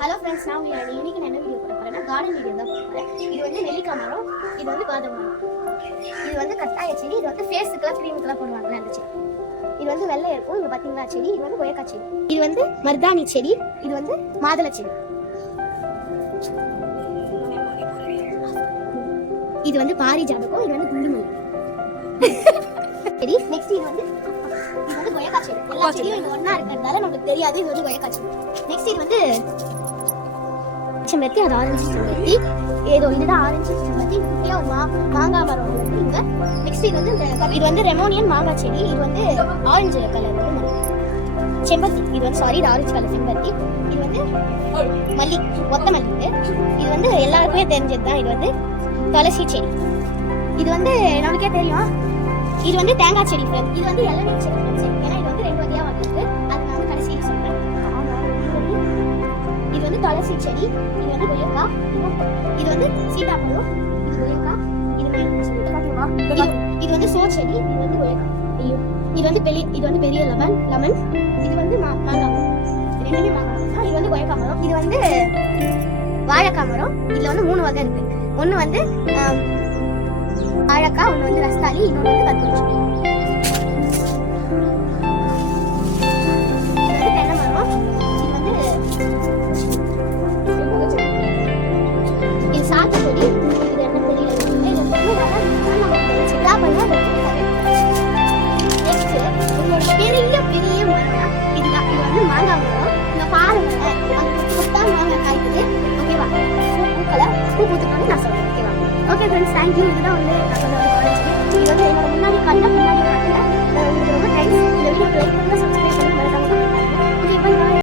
Hello friends, நான் இன்னைக்கு என்ன வீடியோ போட போறேன்னா கார்டன் வீடியோ தான் போட போறேன். இது வந்து நெல்லிக்காய் மரம், இது வந்து பாதாம் மரம், இது வந்து கட்டாய செடி, இது வந்து ஃபேஸுக்குலாம் க்ரீமுக்கெல்லாம் போடுவாங்கல்ல அந்த செடி. இது வந்து வெள்ளை இருக்கும், இங்க பாத்தீங்களா செடி. இது வந்து கொய்யாக்காய் செடி, இது வந்து மருதாணி செடி, இது வந்து மாதுளை செடி, இது வந்து பாரிஜாதகம், இது வந்து குண்டுமல்லி செடி. நெக்ஸ்ட் இது வந்து கொய்யாக்காய் செடி. எல்லா செடியும் இங்க ஒண்ணா இருக்கிறதால நமக்கு தெரியாது இது வந்து கொய்யாக்காய் செடி. நெக்ஸ்ட் இது வந்து செம்பருத்தி, அது ஆரஞ்சு செம்பருத்தி. ஏதோ இதுதான் ஆரஞ்சு செம்பருத்தி. குட்டியா ஒரு மாங்காய் மரம் வந்து இங்க. நெக்ஸ்ட் இது வந்து ரெமோனியன் மாங்காய் செடி. இது வந்து ஆரஞ்சு கலர் வந்து செம்பருத்தி. இது வந்து சாரி, இது ஆரஞ்சு கலர் செம்பருத்தி. இது வந்து மல்லி, ஒத்த மல்லி. இது வந்து எல்லாருக்குமே தெரிஞ்சது தான். இது வந்து துளசி செடி. இது வந்து நம்மளுக்கே தெரியும். இது வந்து தேங்காய் செடி ஃப்ரெண்ட்ஸ். இது வந்து இளநீர் செடி ஃப்ரெண்ட்ஸ். ஏன்னா இது வந்து 2 வகையா வந்திருக்கு, அது நான் வந்து கடைசியில் சொல்றேன். இது வந்து துளசி செடி, இது வந்து கொய்யாக்காய், இது வந்து சீதாப்பழம், இது கொய்யாக்காய், இது இது வந்து சோ செடி, இது வந்து கொய்யாக்காய், இது வந்து பெரிய லெமன், இது வந்து மாங்காய் மரம், ரெண்டுமே மாங்காய் மரம். இது வந்து கொய்யாக்காய் மரம், இது வந்து வாழைக்காய் மரம். இதுல வந்து 3 வகை இருக்கு. ஒன்று வந்து வாழைக்காய், ஒன்று வந்து ரஸ்தாளி, இன்னொன்று வந்து கற்பூரம். இது வந்து தென்னை மரம், இது வந்து இது சாத்துக்குடி, இது என்ன தெரியல. நெக்ஸ்ட் உங்களோட பெரிய மரம் இதுதான். இது வந்து மாங்காய் மரம். இங்க பாருங்க, அங்கே மாங்காய் காய்க்குது. ஓகேவா? பூ பூத்துக்கணும் நான் சொல்றேன். ஓகேவா? Okay friends, thank you. இதுதான் வந்து நான் சொன்ன காலேஜ். இது வந்து என்னோட முன்னாடி காட்டில்